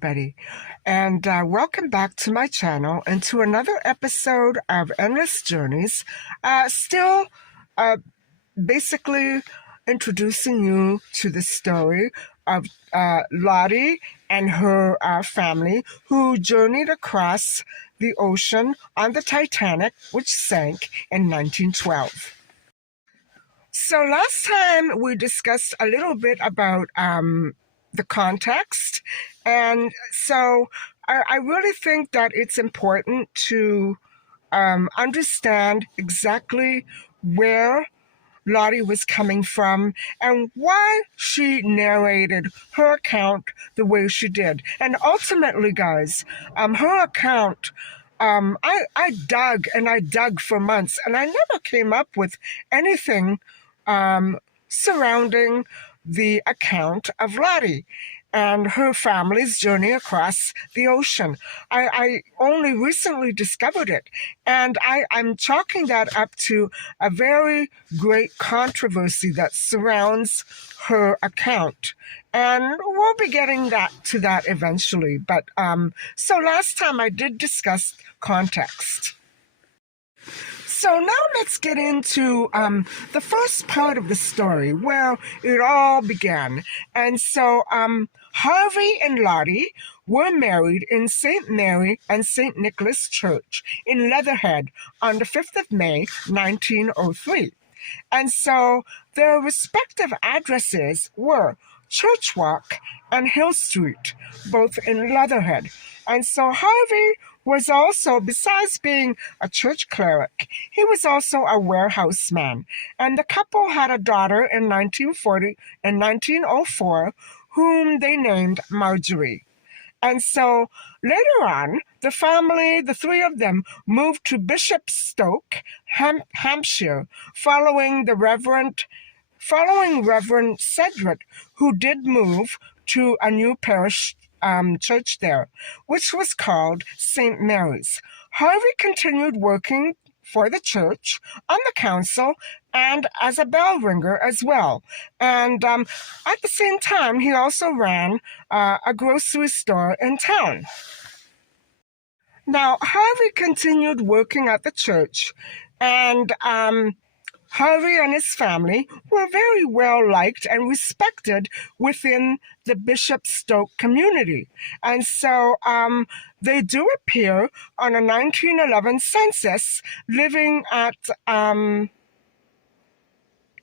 everybody, and welcome back to my channel and to another episode of Endless Journeys. Still basically introducing you to the story of Lottie and her family who journeyed across the ocean on the Titanic, which sank in 1912. So last time we discussed a little bit about the context, and so I really think that it's important to understand exactly where Lottie was coming from and why she narrated her account the way she did. And ultimately, guys, her account, I dug and I dug for months, and I never came up with anything surrounding the account of Lottie and her family's journey across the ocean. I only recently discovered it, and I'm chalking that up to a very great controversy that surrounds her account. And we'll be getting to that eventually. But so last time I did discuss context. So now let's get into the first part of the story where it all began. And so Harvey and Lottie were married in St. Mary and St. Nicholas Church in Leatherhead on the 5th of May, 1903. And so their respective addresses were Church Walk and Hill Street, both in Leatherhead. And so Harvey was also, besides being a church cleric, he was also a warehouse man. And the couple had a daughter in 1904, whom they named Marjorie. And so later on, the family, the three of them, moved to Bishopstoke, Hampshire, following Reverend Cedric, who did move to a new parish church there, which was called St. Mary's. Harvey continued working for the church, on the council, and as a bell ringer as well. And at the same time, he also ran a grocery store in town. Now, Harvey continued working at the church, and Harvey and his family were very well liked and respected within the Bishopstoke community. And so they do appear on a 1911 census living at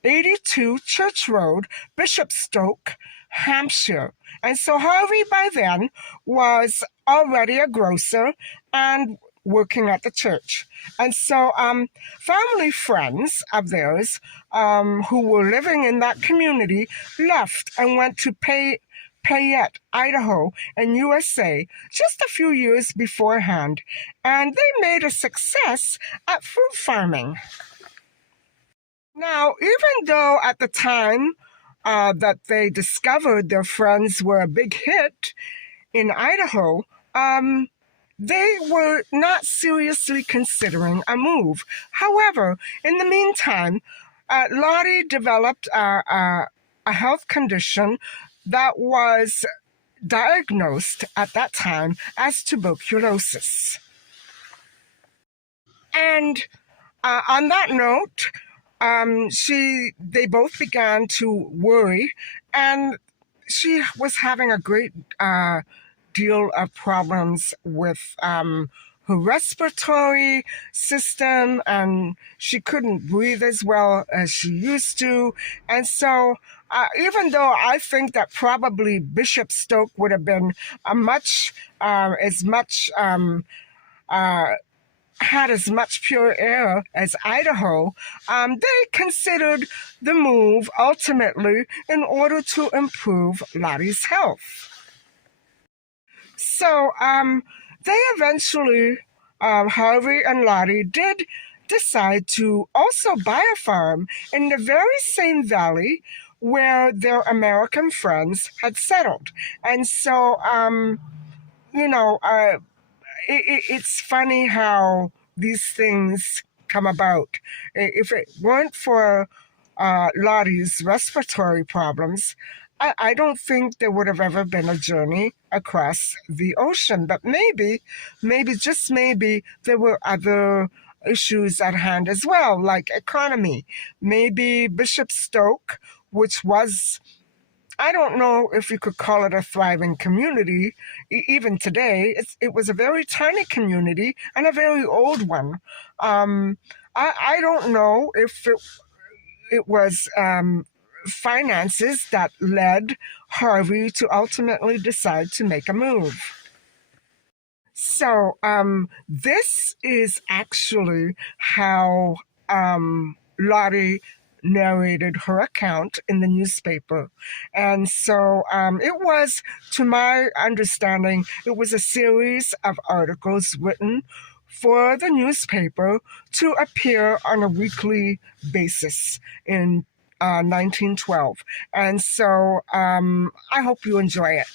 82 Church Road, Bishopstoke, Hampshire. And so Harvey by then was already a grocer and working at the church. And so family friends of theirs who were living in that community left and went to Payette, Idaho, and USA just a few years beforehand, and they made a success at fruit farming. Now, even though at the time that they discovered their friends were a big hit in Idaho, they were not seriously considering a move. However, in the meantime, Lottie developed a health condition that was diagnosed at that time as tuberculosis. And on that note, they both began to worry, and she was having a great deal of problems with her respiratory system, and she couldn't breathe as well as she used to. And so even though I think that probably Bishopstoke would have been had as much pure air as Idaho, they considered the move ultimately in order to improve Lottie's health. So they eventually, Harvey and Lottie did decide to also buy a farm in the very same valley where their American friends had settled. And so, it's funny how these things come about. If it weren't for Lottie's respiratory problems, I don't think there would have ever been a journey across the ocean, but maybe, just maybe, there were other issues at hand as well, like economy. Maybe Bishopstoke, which was, I don't know if you could call it a thriving community, even today. It was a very tiny community and a very old one. Um, I don't know if it was finances that led Harvey to ultimately decide to make a move. So, this is actually how Lottie narrated her account in the newspaper. And so it was, to my understanding, it was a series of articles written for the newspaper to appear on a weekly basis in 1912. And so I hope you enjoy it.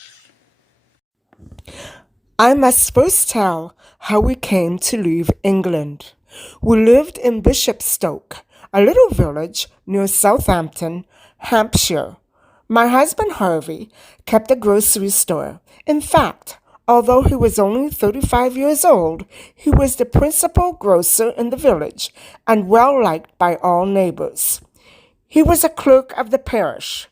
I must first tell how we came to leave England. We lived in Bishopstoke, a little village near Southampton, Hampshire. My husband Harvey kept a grocery store. In fact, although he was only 35 years old, he was the principal grocer in the village and well liked by all neighbors. He was a clerk of the parish,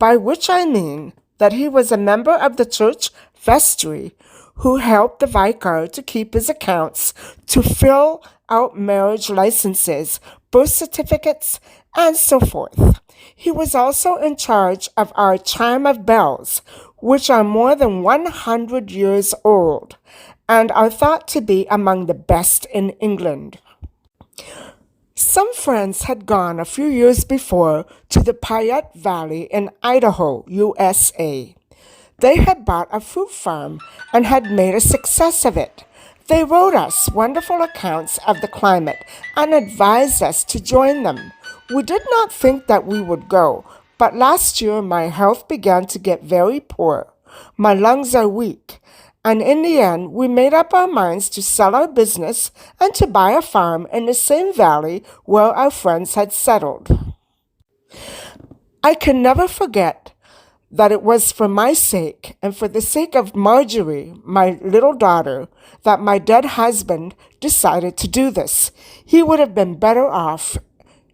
by which I mean that he was a member of the church vestry who helped the vicar to keep his accounts, to fill out marriage licenses, birth certificates, and so forth. He was also in charge of our chime of bells, which are more than 100 years old, and are thought to be among the best in England. Some friends had gone a few years before to the Payette Valley in Idaho, USA. They had bought a fruit farm and had made a success of it. They wrote us wonderful accounts of the climate and advised us to join them. We did not think that we would go, but last year my health began to get very poor. My lungs are weak, and in the end we made up our minds to sell our business and to buy a farm in the same valley where our friends had settled. I can never forget that it was for my sake and for the sake of Marjorie, my little daughter, that my dead husband decided to do this. He would have been better off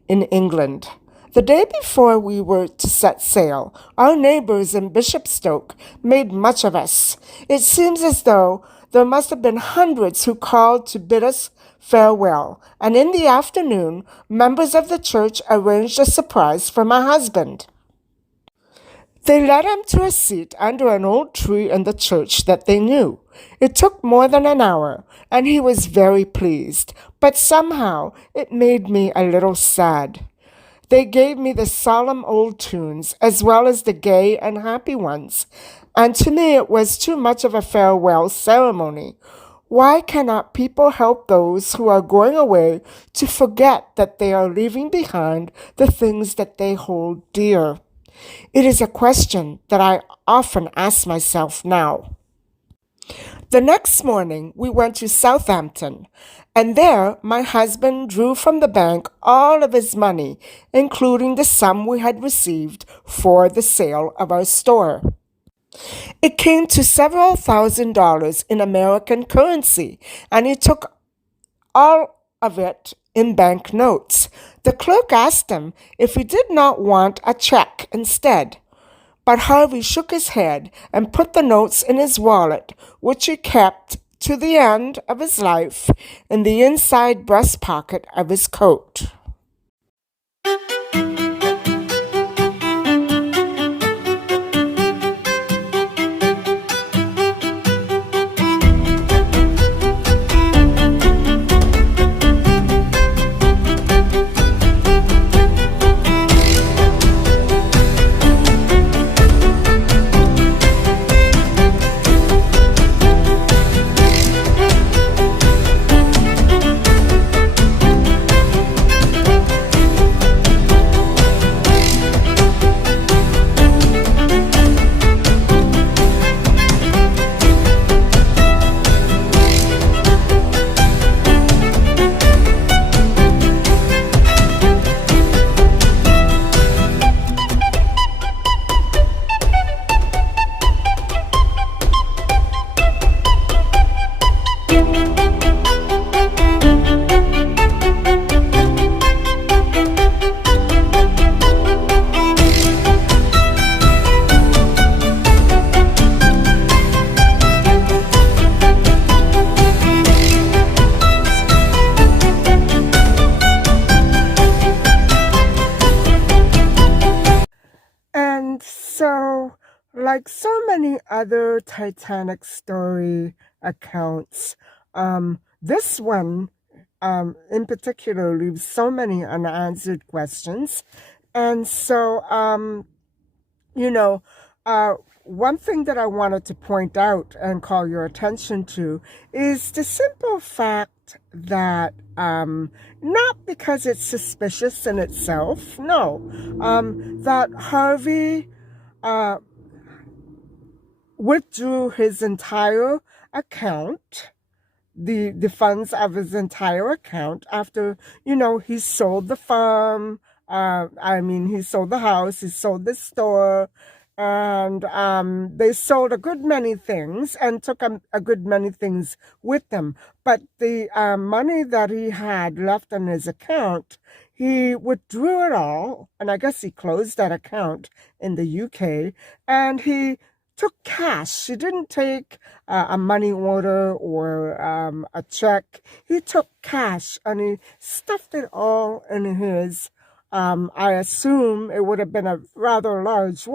in England. The day before we were to set sail, our neighbors in Bishopstoke made much of us. It seems as though there must have been hundreds who called to bid us farewell, and in the afternoon, members of the church arranged a surprise for my husband. They led him to a seat under an old tree in the church that they knew. It took more than an hour, and he was very pleased, but somehow it made me a little sad. They gave me the solemn old tunes as well as the gay and happy ones, and to me it was too much of a farewell ceremony. Why cannot people help those who are going away to forget that they are leaving behind the things that they hold dear? It is a question that I often ask myself now. The next morning, we went to Southampton, and there my husband drew from the bank all of his money, including the sum we had received for the sale of our store. It came to several $1,000s in American currency, and he took all of it in bank notes. The clerk asked him if he did not want a check instead, but Harvey shook his head and put the notes in his wallet, which he kept to the end of his life in the inside breast pocket of his coat. like so many other Titanic story accounts, this one in particular leaves so many unanswered questions. And so, you know, uh, one thing that I wanted to point out and call your attention to is the simple fact that not because it's suspicious in itself, no, that Harvey uh, withdrew his entire account, the funds of his entire account after, he sold the farm. He sold the house, he sold the store, and they sold a good many things and took a good many things with them. But the money that he had left in his account, he withdrew it all, and I guess he closed that account in the UK, and he took cash. He didn't take a money order or a check. He took cash and he stuffed it all in his, I assume it would have been a rather large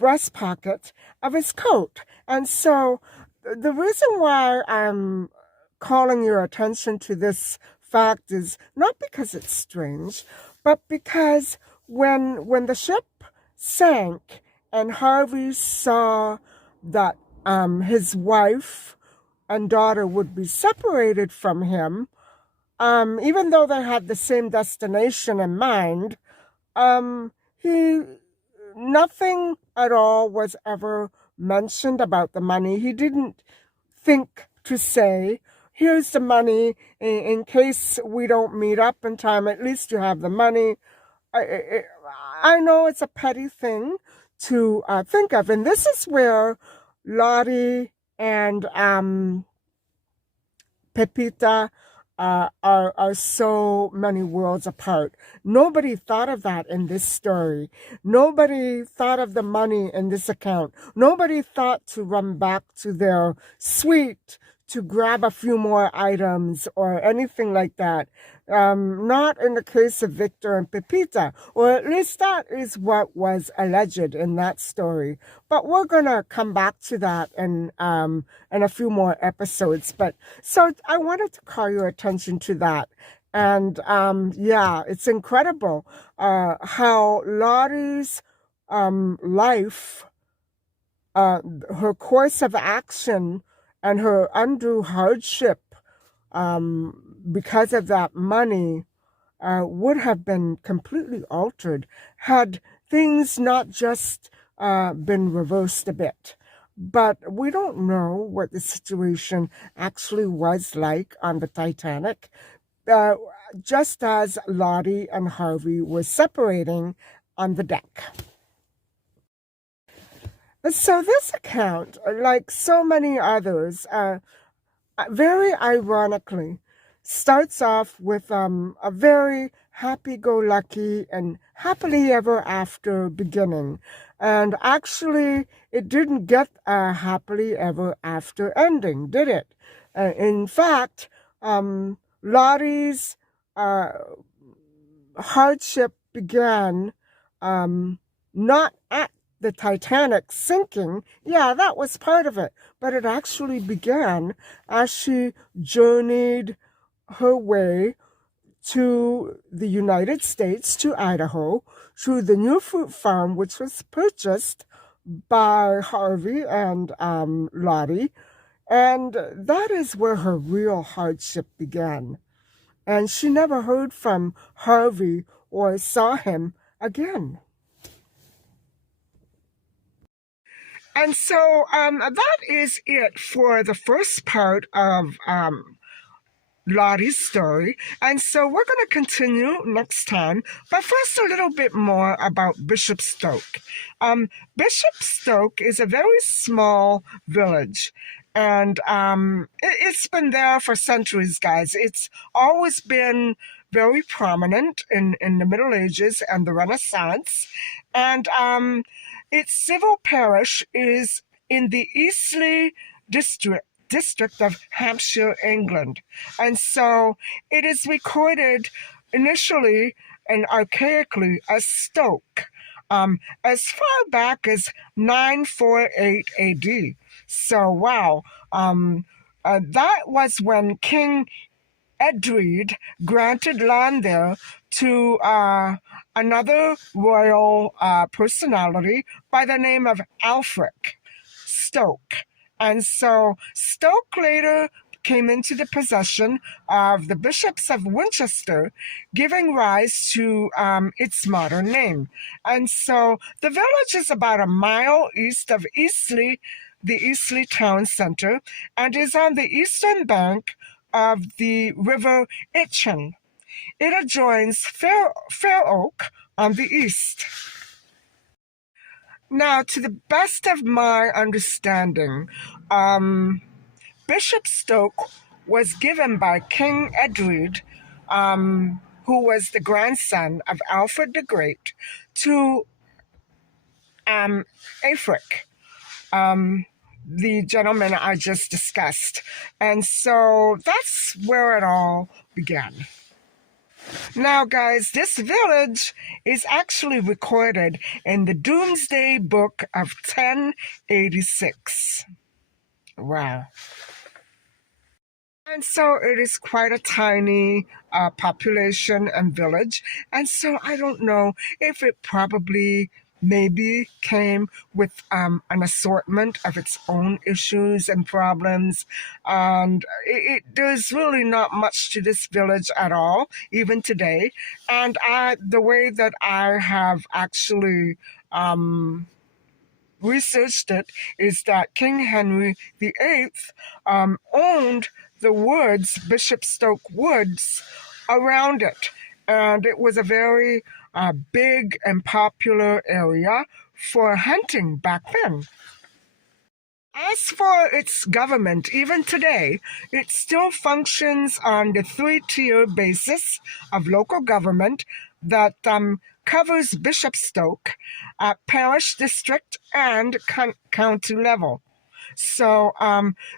breast pocket of his coat. And so the reason why I'm calling your attention to this fact is not because it's strange, but because when the ship sank, and Harvey saw that his wife and daughter would be separated from him, even though they had the same destination in mind, he nothing at all was ever mentioned about the money. He didn't think to say, here's the money, in case we don't meet up in time, at least you have the money. I know it's a petty thing to think of, and this is where Lottie and Pepita are so many worlds apart. Nobody thought of that in this story. Nobody thought of the money in this account. Nobody thought to run back to their suite to grab a few more items or anything like that. Not in the case of Victor and Pepita, or at least that is what was alleged in that story. But we're gonna come back to that in a few more episodes. But so I wanted to call your attention to that. And yeah, it's incredible how Lottie's life, her course of action, and her undue hardship because of that money would have been completely altered had things not just been reversed a bit. But we don't know what the situation actually was like on the Titanic, just as Lottie and Harvey were separating on the deck. So this account, like so many others, very ironically, starts off with a very happy-go-lucky and happily ever after beginning. And actually, it didn't get a happily ever after ending, did it? In fact, Lottie's hardship began not at the Titanic sinking. Yeah, that was part of it. But it actually began as she journeyed her way to the United States, to Idaho, to the new fruit farm, which was purchased by Harvey and Lottie. And that is where her real hardship began. And she never heard from Harvey or saw him again. And so that is it for the first part of Lottie's story. And so we're going to continue next time. But first, a little bit more about Bishopstoke. Bishopstoke is a very small village. And it's been there for centuries, guys. It's always been very prominent in the Middle Ages and the Renaissance. And its civil parish is in the Eastleigh district of Hampshire, England. And so it is recorded initially and archaically as Stoke. as far back as 948 AD. So, wow. That was when King Edred granted land there to another royal personality by the name of Alfred Stoke. And so Stoke later came into the possession of the bishops of Winchester, giving rise to its modern name. And so the village is about a mile east of Eastleigh, the Eastleigh town center, and is on the eastern bank of the River Itchen. It adjoins Fair Oak on the east. Now, to the best of my understanding, Bishopstoke was given by King Edred, who was the grandson of Alfred the Great, to Afric, the gentleman I just discussed. And so that's where it all began. Now, guys, this village is actually recorded in the Doomsday Book of 1086. Wow. And so it is quite a tiny population and village. And so I don't know if it probably maybe came with an assortment of its own issues and problems. And there's really not much to this village at all, even today. And the way that I have actually researched it is that King Henry VIII owned the woods, Bishopstoke Woods, around it. And it was a very big and popular area for hunting back then. As for its government, even today, it still functions on the three-tier basis of local government that covers Bishopstoke at parish, district, and county level. So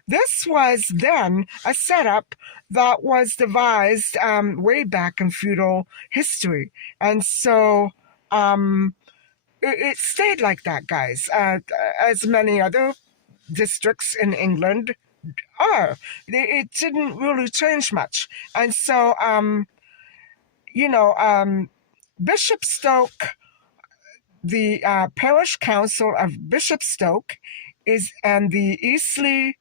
this was then a setup that was devised way back in feudal history. And so it stayed like that, guys, as many other districts in England are. It didn't really change much. And so, Bishopstoke, the parish council of Bishopstoke, and the Eastleigh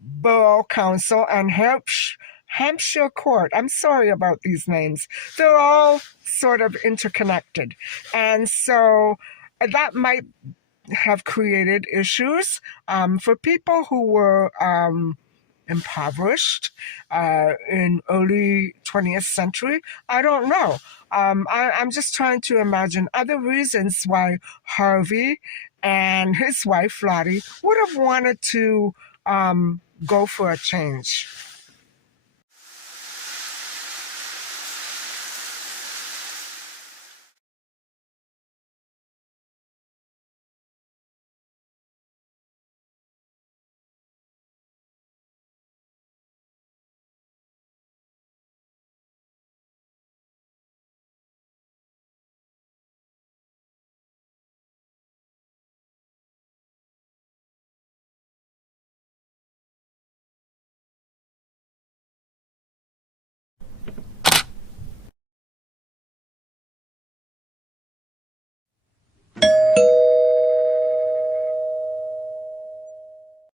Borough Council and Hampshire Court. I'm sorry about these names. They're all sort of interconnected. And so that might have created issues for people who were impoverished in early 20th century. I don't know. I'm just trying to imagine other reasons why Harvey and his wife Lottie would have wanted to go for a change.